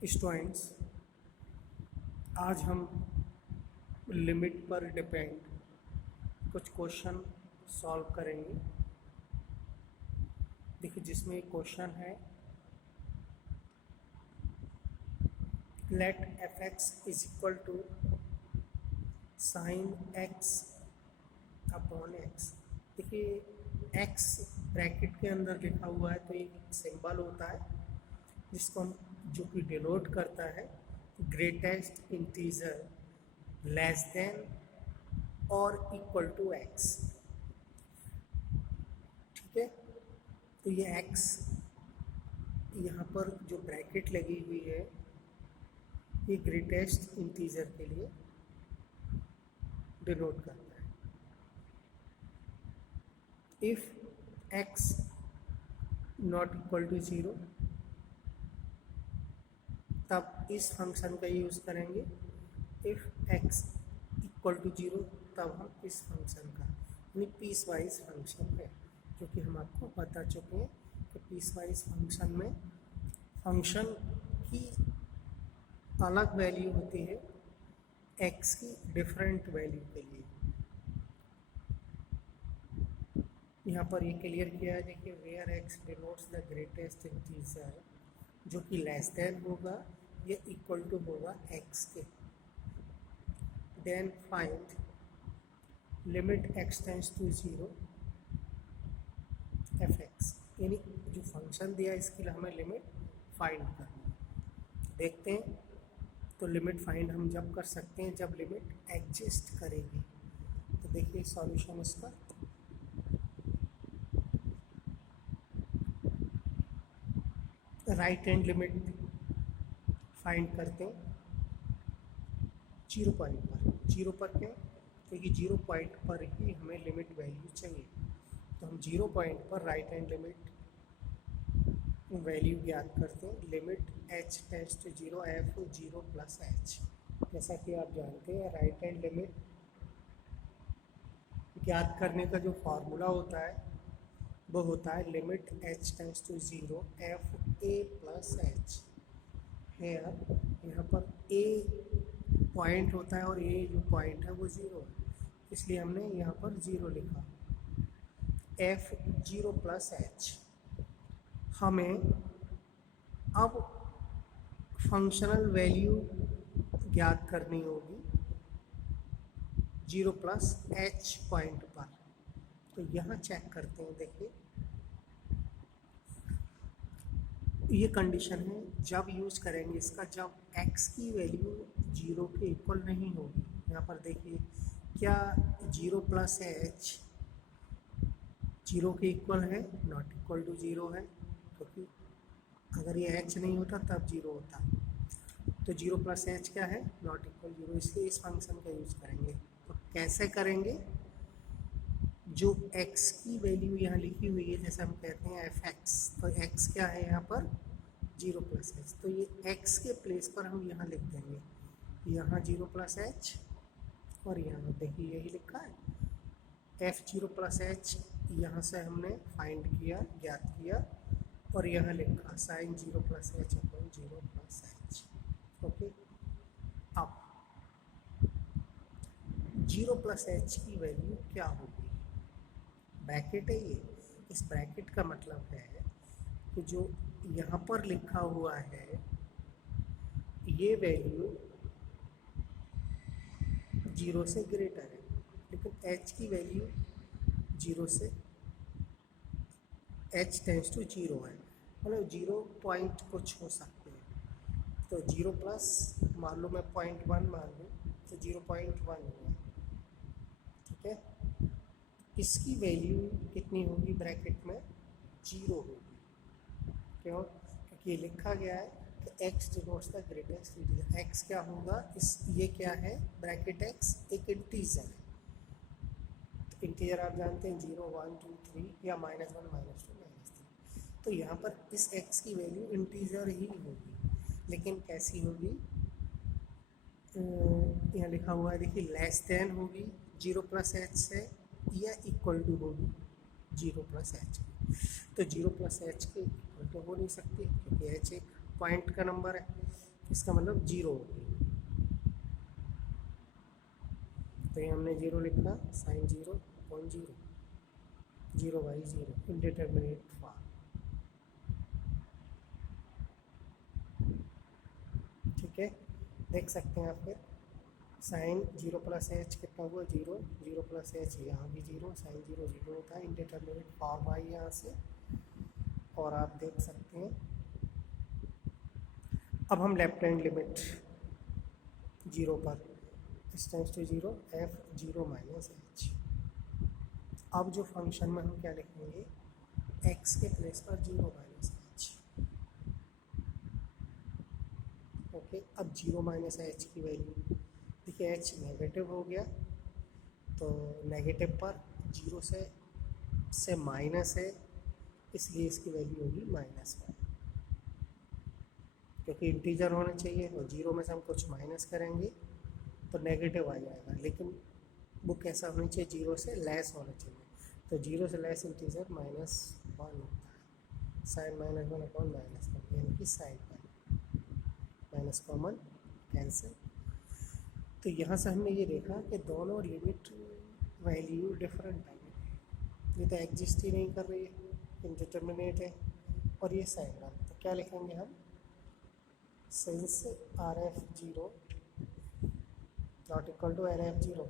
Students, आज हम limit पर डिपेंड कुछ क्वेश्चन सॉल्व करेंगे। देखिए, जिसमें एक क्वेश्चन है let F X is equal to sine X upon X. देखिए, एक्स ब्रैकेट के अंदर लिखा हुआ है तो एक सिंबल होता है जिसको हम जो कि डिनोट करता है ग्रेटेस्ट इंटीजर लेस देन और इक्वल टू एक्स। ठीक है, तो ये एक्स यहाँ पर जो ब्रैकेट लगी हुई है ये ग्रेटेस्ट इंटीजर के लिए डिनोट करता है। If x not equal to zero तब इस फंक्शन का यूज़ करेंगे, if x equal to zero तब हम इस फंक्शन का, यानी पीस वाइज फंक्शन है, क्योंकि हम आपको बता चुके हैं कि पीस वाइज फंक्शन में फंक्शन की अलग वैल्यू होती है एक्स की डिफरेंट वैल्यू के लिए। यहाँ पर ये क्लियर किया है, देखिए where x denotes the greatest integer, जो कि लेस देन होगा या इक्वल टू होगा एक्स के। Then find limit x tends to zero f x, यानी जो फंक्शन दिया है इसके लिए हमें लिमिट फाइंड करनी है। देखते हैं, तो लिमिट फाइंड हम जब कर सकते हैं जब लिमिट एग्जिस्ट करेगी। तो देखिए सॉल्यूशन इसका, राइट हैंड लिमिट फाइंड करते हैं 0 पॉइंट पर। 0 पर क्यों? क्योंकि 0 पॉइंट पर ही हमें लिमिट वैल्यू चाहिए। तो हम 0 पॉइंट पर राइट हैंड लिमिट वैल्यू ज्ञात करते हैं। Limit h tends to 0 f 0 plus h। जैसा कि आप जानते हैं राइट हैंड लिमिट ज्ञात करने का जो फार्मूला होता है वो होता है limit h tends to 0 f a plus h। यहाँ पर a पॉइंट होता है और a जो पॉइंट है वो 0 है, इसलिए हमने यहाँ पर 0 लिखा। f 0 plus h। हमें अब फंक्शनल वैल्यू ज्ञात करनी होगी 0 प्लस h पॉइंट पर। तो यहाँ चेक करते हैं, देखिए ये कंडीशन है जब यूज़ करेंगे इसका, जब x की वैल्यू 0 के इक्वल नहीं होगी। यहाँ पर देखिए क्या 0 प्लस h 0 के इक्वल है, नॉट इक्वल टू 0 है, क्योंकि अगर ये h नहीं होता तब 0 होता। तो 0 प्लस h क्या है, नॉट इक्वल 0, इसलिए इस फंक्शन का यूज़ करेंगे। तो कैसे करेंगे, जो x की वैल्यू यहाँ लिखी हुई है, जैसे हम कहते हैं एफ एक्स, तो x क्या है यहाँ पर 0 प्लस एच, तो ये x के प्लेस पर हम यहाँ लिख देंगे, यहाँ 0 प्लस एच और यहाँ देखिए यही लिखा है f 0 प्लस एच। यहाँ से हमने फाइंड किया, ज्ञात किया, और यहाँ लिखा sine 0 plus h upon 0 plus h. Okay, अब 0 प्लस एच की वैल्यू क्या होगी, ब्रैकेट है ये, इस ब्रैकेट का मतलब है कि जो यहाँ पर लिखा हुआ है ये वैल्यू 0 से ग्रेटर है, लेकिन h की वैल्यू 0 से h टेंड्स टू 0 है, मतलब 0 पॉइंट कुछ हो सकते हैं। तो 0 प्लस मान लो, मैं 0.1 मान लूँ, तो 0.1 हुआ। ठीक है, इसकी वैल्यू कितनी होगी, ब्रैकेट में 0 होगी। क्यों? क्योंकि ये लिखा गया है कि x denotes the greatest integer. x क्या होगा, इस ये क्या है, ब्रैकेट x एक इंटीजर है। तो इंटीजर आप जानते हैं 0 1 2 3 या -1 -2 -3। तो यहाँ पर इस x की वैल्यू इंटीजर ही होगी, लेकिन कैसी होगी, यहाँ लिखा हुआ है देखिए लेस देन होगी 0 प्लस एच से या इक्वल टू होगी 0 प्लस एच। तो 0 प्लस एच के इक्वल तो हो नहीं सकती, क्योंकि एच एक पॉइंट का नंबर है। इसका मतलब जीरो होगी। तो ये हमने जीरो लिखा, sine zero upon zero, zero by zero, indeterminate form. ठीक है, देख सकते हैं आप फिर साइन जीरो प्लस एच कितना हुआ, जीरो, जीरो प्लस एच यहाँ भी जीरो, साइन जीरो जीरो होता है, इनडिटरमिनेट फॉर्म आई यहाँ से। और आप देख सकते हैं अब हम लेफ्ट हैंड लिमिट जीरो पर, इस tends to zero, f zero minus h. अब जो फंक्शन में हम क्या लिखेंगे, एक्स के प्लेस पर जीरो माइनस एच। ओके, अब जीरो माइनस एच की वैल्यू देखिए, एच नेगेटिव हो गया तो नेगेटिव पर जीरो से माइनस है, इसलिए इसकी वैल्यू होगी -1, क्योंकि इंटीजर होना चाहिए और जीरो में से हम कुछ माइनस करेंगे तो नेगेटिव आ जाएगा, लेकिन वो कैसा होना चाहिए, जीरो से लेस होना चाहिए। तो जीरो से लेस इंटीजर -1 होता है, साइन -1 अपॉन -1 यानी कि साइन 1, माइनस कॉमन कैंसिल। तो यहाँ से हमने ये देखा कि दोनों लिमिट वैल्यू डिफरेंट है, ये तो एग्जिस्ट ही नहीं कर रही है, इनडिटरमिनेट है, और ये साइन 1। तो क्या लिखेंगे हम, since R f zero not equal to R f zero,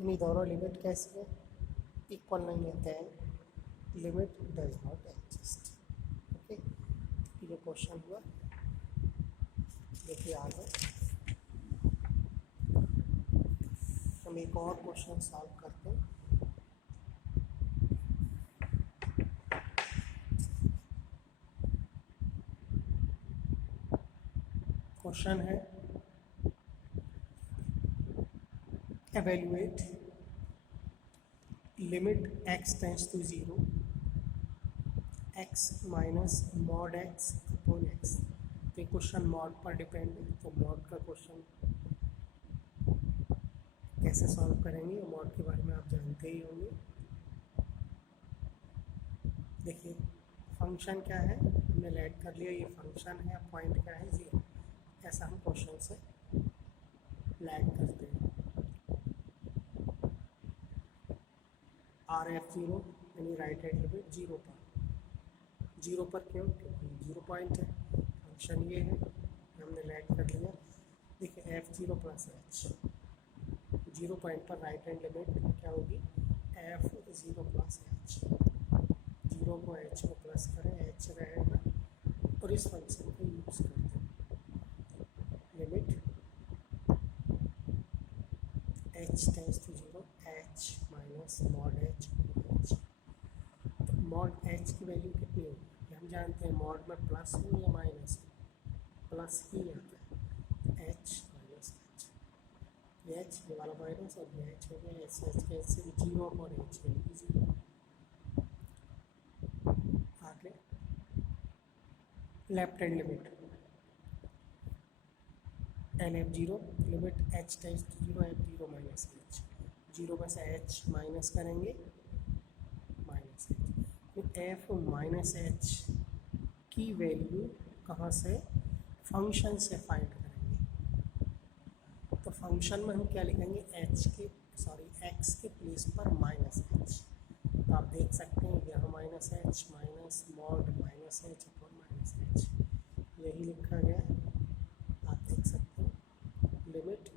यानी दोनों लिमिट कैसी है, इक्वल नहीं है, then limit does not exist. Okay, ये क्वेश्चन हुआ। देखिए आगे हम एक और क्वेश्चन सॉल्व करते हैं। क्वेश्चन है, evaluate limit x tends to 0 x minus mod x upon x। तो क्वेश्चन मॉड पर डिपेंड है, तो मॉड का क्वेश्चन कैसे सॉल्व करेंगे, मॉड के बारे में आप जानते ही होंगे। देखिए फंक्शन क्या है, हमने लेट कर लिया, ये फंक्शन है, पॉइंट क्या है, 0। ऐसा हम क्वेश्चन से लैग करते हैं। आर एफ जीरो यानी राइट हैंड लिमिट जीरो पर, जीरो पर क्यों, क्योंकि जीरो पॉइंट है, फंक्शन ये है, हमने लैग कर लिया। देखिए f zero plus h, zero point पर राइट हैंड लिमिट क्या होगी, f zero plus h, zero को एच को प्लस करें, एच रहेगा, और इस फंक्शन को यूज़ करते हैं, limit h tends to zero, h minus mod h, mod h की वैल्यू कितनी होगी, हम जानते हैं मॉड में प्लस हो या माइनस, प्लस ही आता है, एच माइनस एच, एच ये वाला माइनस और ये एच हो गया, एच एच कैंसिल, जीरो और एच यानी कि जीरो। आगे left hand limit in f zero, limit h tends to zero, f zero minus h, zero में से एच माइनस करेंगे, माइनस एच, तो एफ माइनस एच की वैल्यू कहाँ से, फंक्शन से फाइंड करेंगे। तो फंक्शन में हम क्या लिखेंगे, एच के एक्स के प्लेस पर माइनस एच। तो आप देख सकते हैं यहाँ minus h minus mod minus h upon minus h, यही लिखा गया, आप देख सकते हैं। Limit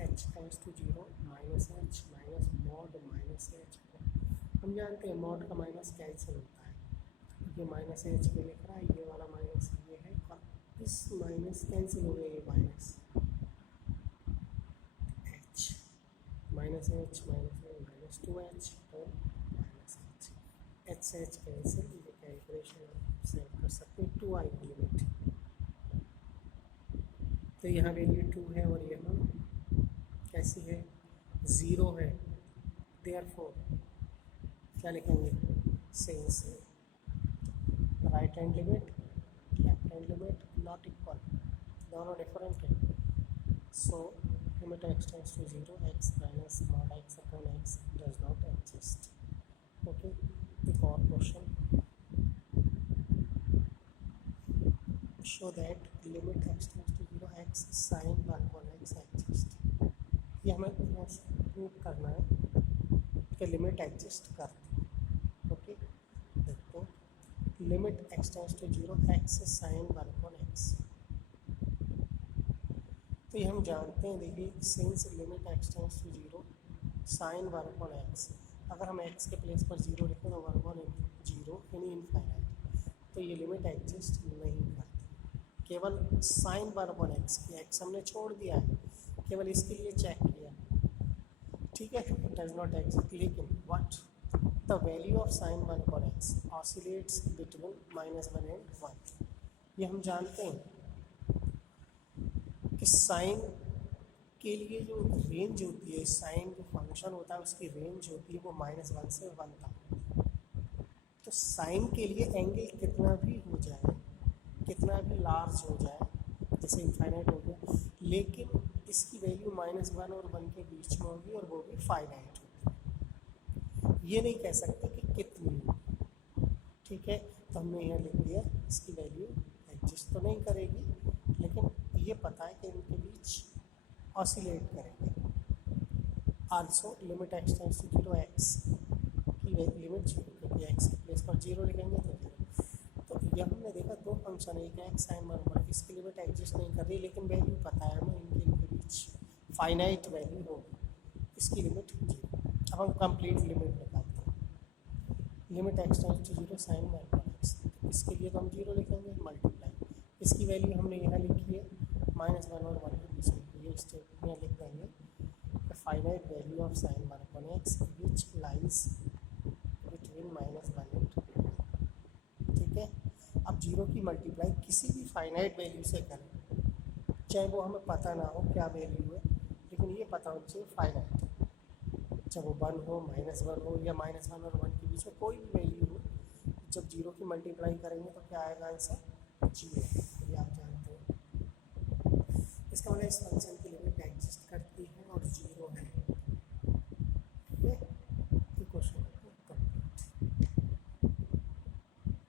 h tends to zero, minus h minus mod minus h, हम जानते हैं मॉड का माइनस कैंसिल होता है, ये माइनस एच पे लिख रहा है, ये वाला माइनस ये है, और इस माइनस कैंसिल हो गया, ये minus h minus h minus 2h और माइनस एच से एच कैंसिल, ये कैलकुलेशन आप सेव कर सकते हैं, 2 आएगी लिमिट। तो यहाँ वैल्यू 2 है और यहाँ कैसी है, 0 है, देयरफॉर क्या लिखेंगे, since right hand limit left hand limit not equal, दोनों डिफरेंट है, so limit x tends to 0 x minus mod x upon x does not exist. Okay, एक और question, show that limit x tends to zero x sine 1/x exist. ये हमें prove करना है कि limit exist करती है। ओके, देखते हैं limit x tends to zero x sine 1/x। तो ये हम जानते हैं, देखिए since limit x tends to zero sine 1/x, अगर हम x के प्लेस पर जीरो लिखें तो 1/0 यानी इनफाइनाइट, तो ये लिमिट एग्जिस्ट नहीं करती। केवल साइन 1/x की x हमने छोड़ दिया है, केवल इसके लिए चेक किया, ठीक है, डज नॉट एग्जिस्ट। लेकिन what the value of sine 1/x oscillates between -1 and 1। ये हम जानते हैं कि साइन के लिए जो रेंज होती है, साइन जो फंक्शन होता है उसकी रेंज होती है वो -1 से 1 तक। तो साइन के लिए एंगल कितना भी हो जाए, कितना भी लार्ज हो जाए, जैसे इनफाइनाइट हो गया, लेकिन इसकी वैल्यू -1 और 1 के बीच में होगी और वो भी फाइनाइट होगी। ये नहीं कह सकते कि कितनी होगी, ठीक है। तो हमने यहाँ लिख दिया इसकी वैल्यू एग्जिस्ट तो नहीं करेगी, लेकिन ये पता है कि इनके बीच ऑसिलेट करेंगे। Also limit x tends to zero x की लिमिट जीरो, क्योंकि एक्स के प्लेस पर जीरो लिखेंगे तो जीरो। तो यह हमने देखा दो फंक्शन है, एक एक्स साइन 1/x, इसकी लिमिट एग्जिस्ट नहीं कर रही, लेकिन वैल्यू पता है हमें इनके बीच फाइनाइट वैल्यू होगी, इसकी लिमिट जीरो। अब हम कंप्लीट लिमिट निकालते हैं। Limit x tends to zero sine 1/x, इसके लिए तो हम जीरो लिखेंगे मल्टीप्लाई, इसकी वैल्यू हमने यहाँ लिखी है -1 और 1 के बीच में, ये स्टेप में लिख देंगे finite value of sine 1/x which lies between -1 and 1, ठीक है। अब जीरो की मल्टीप्लाई किसी भी फाइनाइट वैल्यू से करें, चाहे वो हमें पता ना हो क्या वैल्यू है, लेकिन ये पता होना चाहिए फाइनाइट है, चाहे वो 1 हो, -1 हो, या -1 और 1 के बीच में कोई भी वैल्यू हो, जब जीरो की मल्टीप्लाई करेंगे तो क्या आएगा आंसर, जीरो। ये आप जानते हैं। इसका मतलब इस फंक्शन की